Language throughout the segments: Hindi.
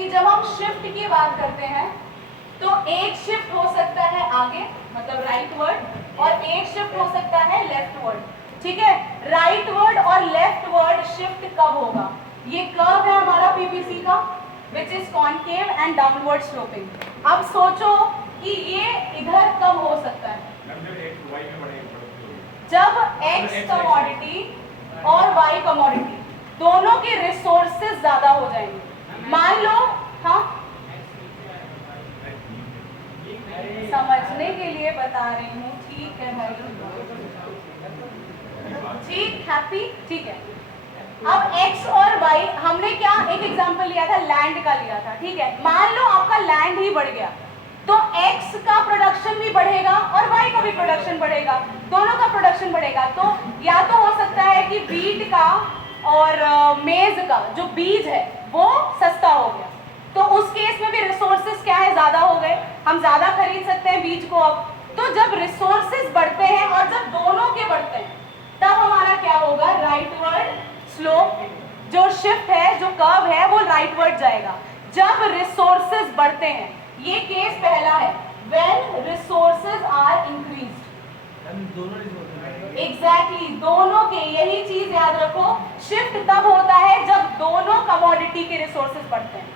कि जब हम शिफ्ट की बात करते हैं तो एक शिफ्ट हो सकता है आगे मतलब राइट वर्ड और एक शिफ्ट हो सकता है लेफ्ट वर्ड, ठीक है। राइट वर्ड और लेफ्ट वर्ड शिफ्ट कब होगा? ये कर्व है हमारा पीपीसी का which is concave and downward sloping. अब सोचो कि ये इधर कब हो सकता है? जब एक्स कमोडिटी और वाई कमोडिटी दोनों के रिसोर्सेज ज्यादा हो जाएंगे। मान लो, हाँ समझने के लिए बता रही हूँ, ठीक है भाई, ठीक हैप्पी, ठीक है। अब x और y हमने क्या एक एग्जांपल लिया था, लैंड का लिया था, ठीक है। मान लो आपका लैंड ही बढ़ गया तो x का प्रोडक्शन भी बढ़ेगा और y का भी प्रोडक्शन बढ़ेगा, दोनों का प्रोडक्शन बढ़ेगा। तो या तो हो सकता है कि वीट का और मेज का जो बीज है वो सस्ता हो गया, तो उस केस में भी रिसोर्सेज क्या है, ज्यादा हो गए, हम ज्यादा खरीद सकते हैं बीज को। अब तो जब रिसोर्सेज बढ़ते हैं और जब दोनों के बढ़ते हैं तब हमारा क्या होगा, राइटवर्ड स्लोप, जो शिफ्ट है जो कर्व है वो राइटवर्ड जाएगा जब रिसोर्सेज बढ़ते हैं। ये केस पहला है when resources are increased. Exactly दोनों के, यही चीज याद रखो, शिफ्ट तब होता है जब दोनों कमोडिटी के रिसोर्सेज बढ़ते हैं।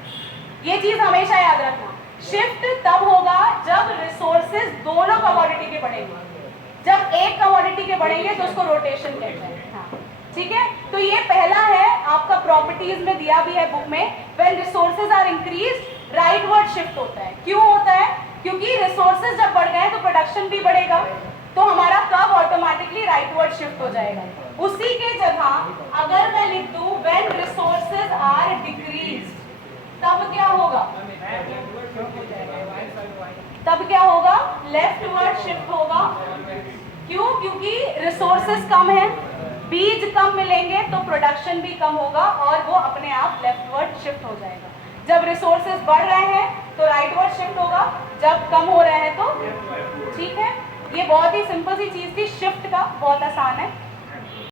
ये चीज हमेशा याद रखना, शिफ्ट तब होगा जब रिसोर्सेज दोनों कमोडिटी के बढ़ेंगे। जब एक कमोडिटी के बढ़ेंगे तो उसको रोटेशन कहते हैं, हाँ ठीक है। तो ये पहला है आपका, प्रॉपर्टीज में दिया भी है बुक में, when resources are increased rightward shift होता है। क्यों होता है? क्योंकि रिसोर्सेज जब बढ़ गए तो प्रोडक्शन भी बढ़ेगा, तो हमारा कर्व ऑटोमेटिकली राइटवर्ड शिफ्ट हो जाएगा। उसी के जगह अगर मैं लिख दूं व्हेन रिसोर्सेज आर डिक्रीज्ड, तब क्या होगा, तब क्या होगा, लेफ्टवर्ड शिफ्ट होगा। क्यों? क्योंकि रिसोर्सेज कम है, बीज कम मिलेंगे तो प्रोडक्शन भी कम होगा और वो अपने आप लेफ्टवर्ड शिफ्ट हो जाएगा। जब रिसोर्सेज बढ़ रहे हैं तो राइटवर्ड शिफ्ट होगा, जब कम हो रहे हैं तो, ठीक है। ये बहुत ही सिंपल सी चीज थी, शिफ्ट का बहुत आसान है।